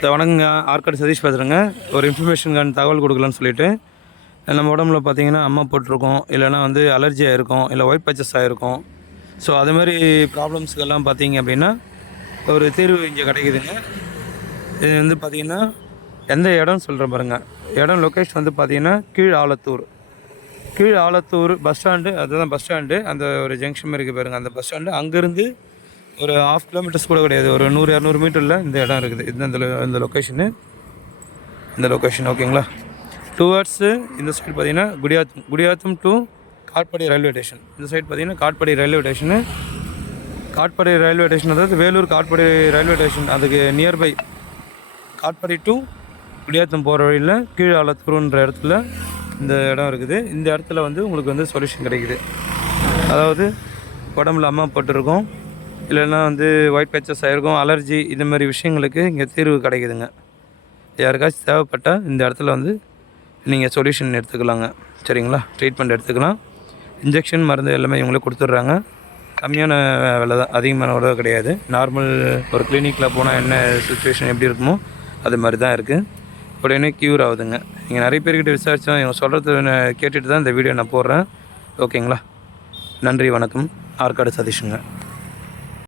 Sir வணக்கங்க. ஆற்காடு சதீஷ் பேசுகிறேங்க. ஒரு இன்ஃபர்மேஷனுக்கான தகவல் கொடுக்கலான்னு சொல்லிட்டு, நம்ம உடம்புல பார்த்தீங்கன்னா அம்மா போட்டிருக்கோம், இல்லைனா வந்து அலர்ஜி ஆகிருக்கும், இல்லை ஒயிட் பேச்சஸ் ஆகிருக்கும். ஸோ அதுமாதிரி ப்ராப்ளம்ஸுக்கெல்லாம் பார்த்தீங்க அப்படின்னா ஒரு தீர்வு இங்கே கிடைக்குதுங்க. இது வந்து பார்த்திங்கன்னா எந்த இடம்னு சொல்கிறேன் பாருங்கள். இடம் லொக்கேஷன் வந்து பார்த்திங்கன்னா கீழ் ஆலத்தூர் பஸ் ஸ்டாண்டு. அதுதான் பஸ் ஸ்டாண்டு. அந்த ஒரு ஜங்ஷன் மாதிரி இருக்குது பாருங்கள், அந்த பஸ் ஸ்டாண்டு. அங்கேருந்து ஒரு 1/2 கிலோமீட்டர்ஸ் கூட கிடையாது, ஒரு 100-200 மீட்டரில் இந்த இடம் இருக்குது. இது இந்த லொக்கேஷன் ஓகேங்களா. டுவர்ட்ஸு இந்த சைடு பார்த்திங்கன்னா Gudiyatham to Katpadi railway station. இந்த சைடு பார்த்திங்கன்னா காட்பாடி ரயில்வே ஸ்டேஷன், அதாவது வேலூர் காட்பாடி ரயில்வே ஸ்டேஷன். அதுக்கு நியர்பை காட்பாடி டு குடியாத்தம் போகிற வழியில் கீழ் ஆலத்தூர்ன்ற இடத்துல இந்த இடம் இருக்குது. இந்த இடத்துல வந்து உங்களுக்கு வந்து சொல்யூஷன் கிடைக்குது. அதாவது உடம்புல அம்மா போட்டிருக்கோம், இல்லைன்னா வந்து ஒயிட் பேச்சஸ் ஆகிருக்கும், அலர்ஜி, இந்த மாதிரி விஷயங்களுக்கு இங்கே தீர்வு கிடைக்குதுங்க. யாருக்காச்சும் தேவைப்பட்டால் இந்த இடத்துல வந்து நீங்கள் சொல்யூஷன் எடுத்துக்கலாங்க. சரிங்களா, ட்ரீட்மெண்ட் எடுத்துக்கலாம். இன்ஜெக்ஷன் மருந்து எல்லாமே இவங்களே கொடுத்துட்றாங்க. கம்மியான விலை தான், அதிகமான விலை கிடையாது. நார்மல் ஒரு கிளினிக்கில் போனால் என்ன சுச்சுவேஷன் எப்படி இருக்குமோ அது மாதிரி தான் இருக்குது. உடனே க்யூர் ஆகுதுங்க. நீங்கள் நிறைய பேர்கிட்ட விசாரித்தா இவங்க சொல்கிறது கேட்டுட்டு தான் இந்த வீடியோ நான் போடுறேன். ஓகேங்களா, நன்றி, வணக்கம். ஆற்காடு சதீஷுங்க.